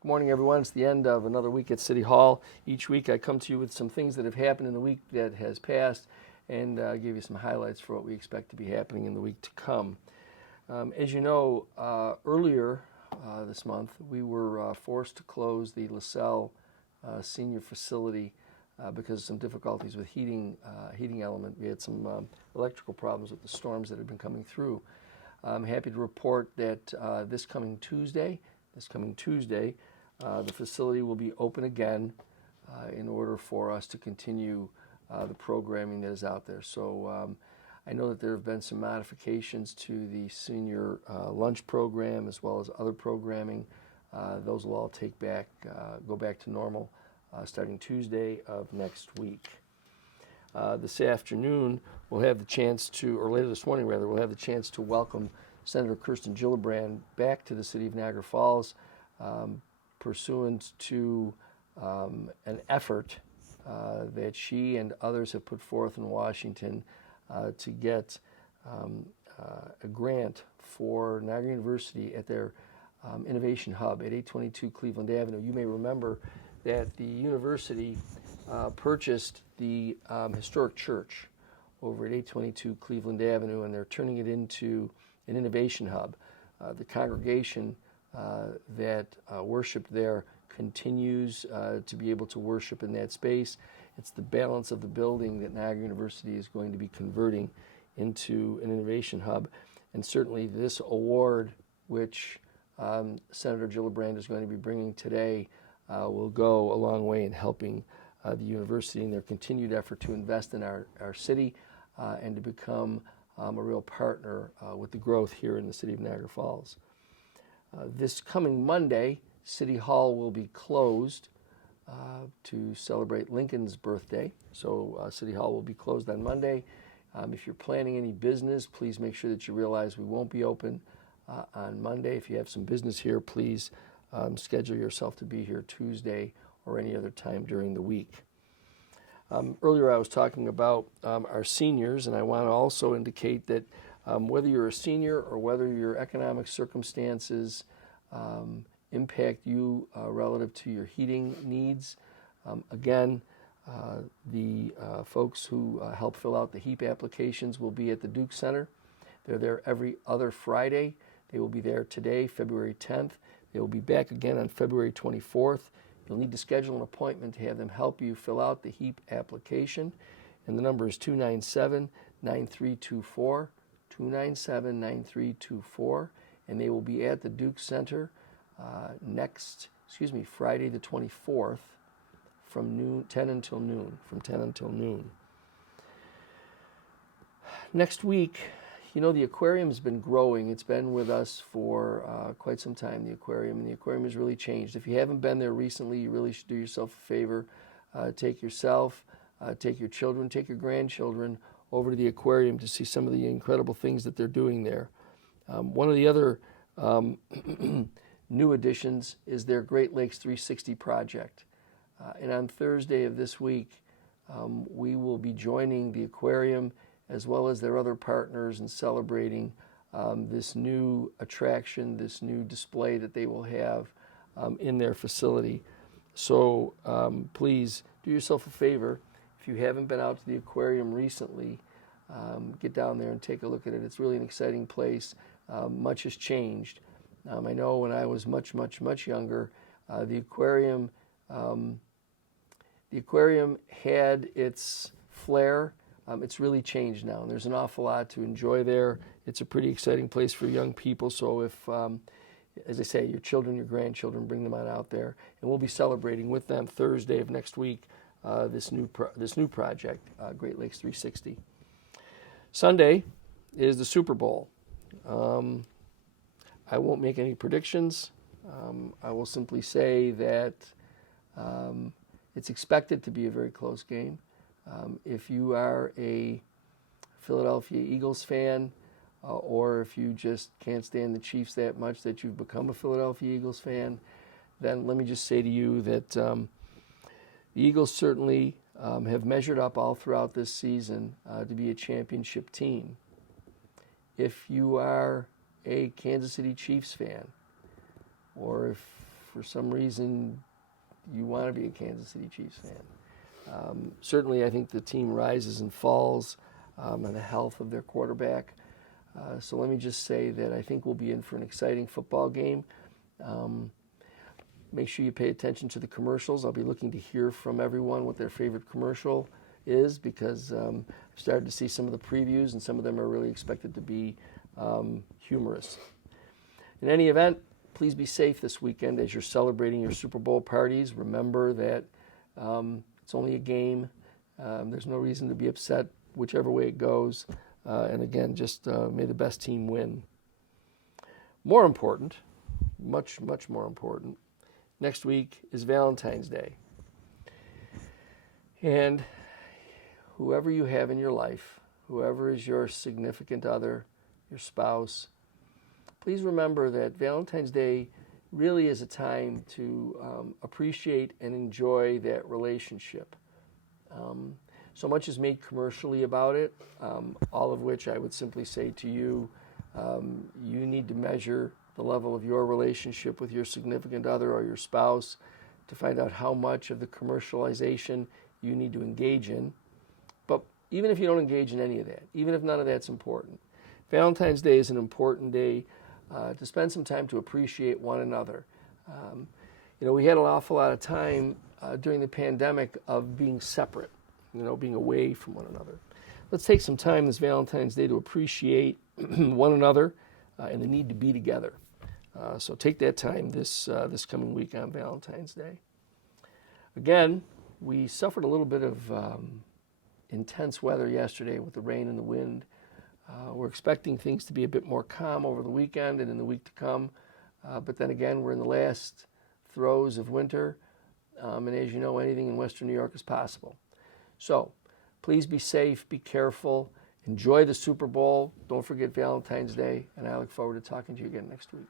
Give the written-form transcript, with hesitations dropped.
Good morning, everyone. It's the end of another week at City Hall. Each week I come to you with some things that have happened in the week that has passed and give you some highlights for what we expect to be happening in the week to come. As you know, earlier this month we were forced to close the LaSalle senior facility because of some difficulties with heating element. We had some electrical problems with the storms that had been coming through. I'm happy to report that this coming Tuesday, the facility will be open again in order for us to continue the programming that is out there. So I know that there have been some modifications to the senior lunch program as well as other programming. Those will all go back to normal starting Tuesday of next week. This afternoon, we'll have the chance to, or later this morning rather, we'll have the chance to welcome Senator Kirsten Gillibrand back to the city of Niagara Falls, pursuant to an effort that she and others have put forth in Washington to get a grant for Niagara University at their Innovation Hub at 822 Cleveland Avenue. You may remember that the university purchased the historic church over at 822 Cleveland Avenue, and they're turning it into an innovation hub. The congregation that worshiped there continues to be able to worship in that space. It's the balance of the building that Niagara University is going to be converting into an innovation hub. And certainly this award, which Senator Gillibrand is going to be bringing today, will go a long way in helping the university in their continued effort to invest in our city and to become a real partner with the growth here in the city of Niagara Falls. This coming Monday, City Hall will be closed to celebrate Lincoln's birthday. So City Hall will be closed on Monday. If you're planning any business, please make sure that you realize we won't be open on Monday. If you have some business here, please schedule yourself to be here Tuesday or any other time during the week. Earlier I was talking about our seniors, and I want to also indicate that whether you're a senior or whether your economic circumstances impact you relative to your heating needs, again, the folks who help fill out the HEAP applications will be at the Duke Center. They're there every other Friday. They will be there today, February 10th. They will be back again on February 24th. You'll need to schedule an appointment to have them help you fill out the HEAP application. And the number is 297-9324, 297-9324. And they will be at the Duke Center Friday the 24th from 10 until noon. Next week, you know, the aquarium's been growing. It's been with us for quite some time, the aquarium, and the aquarium has really changed. If you haven't been there recently, you really should do yourself a favor. Take yourself, take your children, take your grandchildren over to the aquarium to see some of the incredible things that they're doing there. One of the other new additions is their Great Lakes 360 project. And on Thursday of this week, we will be joining the aquarium as well as their other partners in celebrating this new attraction, this new display that they will have in their facility. So please do yourself a favor. If you haven't been out to the aquarium recently, get down there and take a look at it. It's really an exciting place. Much has changed. I know when I was much younger, the aquarium had its flair. It's really changed now, and there's an awful lot to enjoy there. It's a pretty exciting place for young people, so if, as I say, your children, your grandchildren, bring them on out there, and we'll be celebrating with them Thursday of next week this new project, Great Lakes 360. Sunday is the Super Bowl. I won't make any predictions. I will simply say that it's expected to be a very close game. If you are a Philadelphia Eagles fan, or if you just can't stand the Chiefs that much that you've become a Philadelphia Eagles fan, then let me just say to you that the Eagles certainly have measured up all throughout this season to be a championship team. If you are a Kansas City Chiefs fan, or if for some reason you want to be a Kansas City Chiefs fan. Certainly, I think the team rises and falls on the health of their quarterback. So let me just say that I think we'll be in for an exciting football game. Make sure you pay attention to the commercials. I'll be looking to hear from everyone what their favorite commercial is, because I've started to see some of the previews, and some of them are really expected to be humorous. In any event, please be safe this weekend as you're celebrating your Super Bowl parties. Remember that it's only a game. There's no reason to be upset whichever way it goes. And again, just may the best team win. More important, much, much more important, next week is Valentine's Day. And whoever you have in your life, whoever is your significant other, your spouse, please remember that Valentine's Day really is a time to appreciate and enjoy that relationship. So much is made commercially about it, all of which I would simply say to you, you need to measure the level of your relationship with your significant other or your spouse to find out how much of the commercialization you need to engage in. But even if you don't engage in any of that, even if none of that's important, Valentine's Day is an important day to spend some time to appreciate one another. We had an awful lot of time during the pandemic of being separate, being away from one another. Let's take some time this Valentine's Day to appreciate one another and the need to be together. So take that time this coming week on Valentine's Day. Again, we suffered a little bit of intense weather yesterday with the rain and the wind. We're expecting things to be a bit more calm over the weekend and in the week to come. But then again, we're in the last throes of winter. And as you know, anything in Western New York is possible. So please be safe, be careful, enjoy the Super Bowl. Don't forget Valentine's Day. And I look forward to talking to you again next week.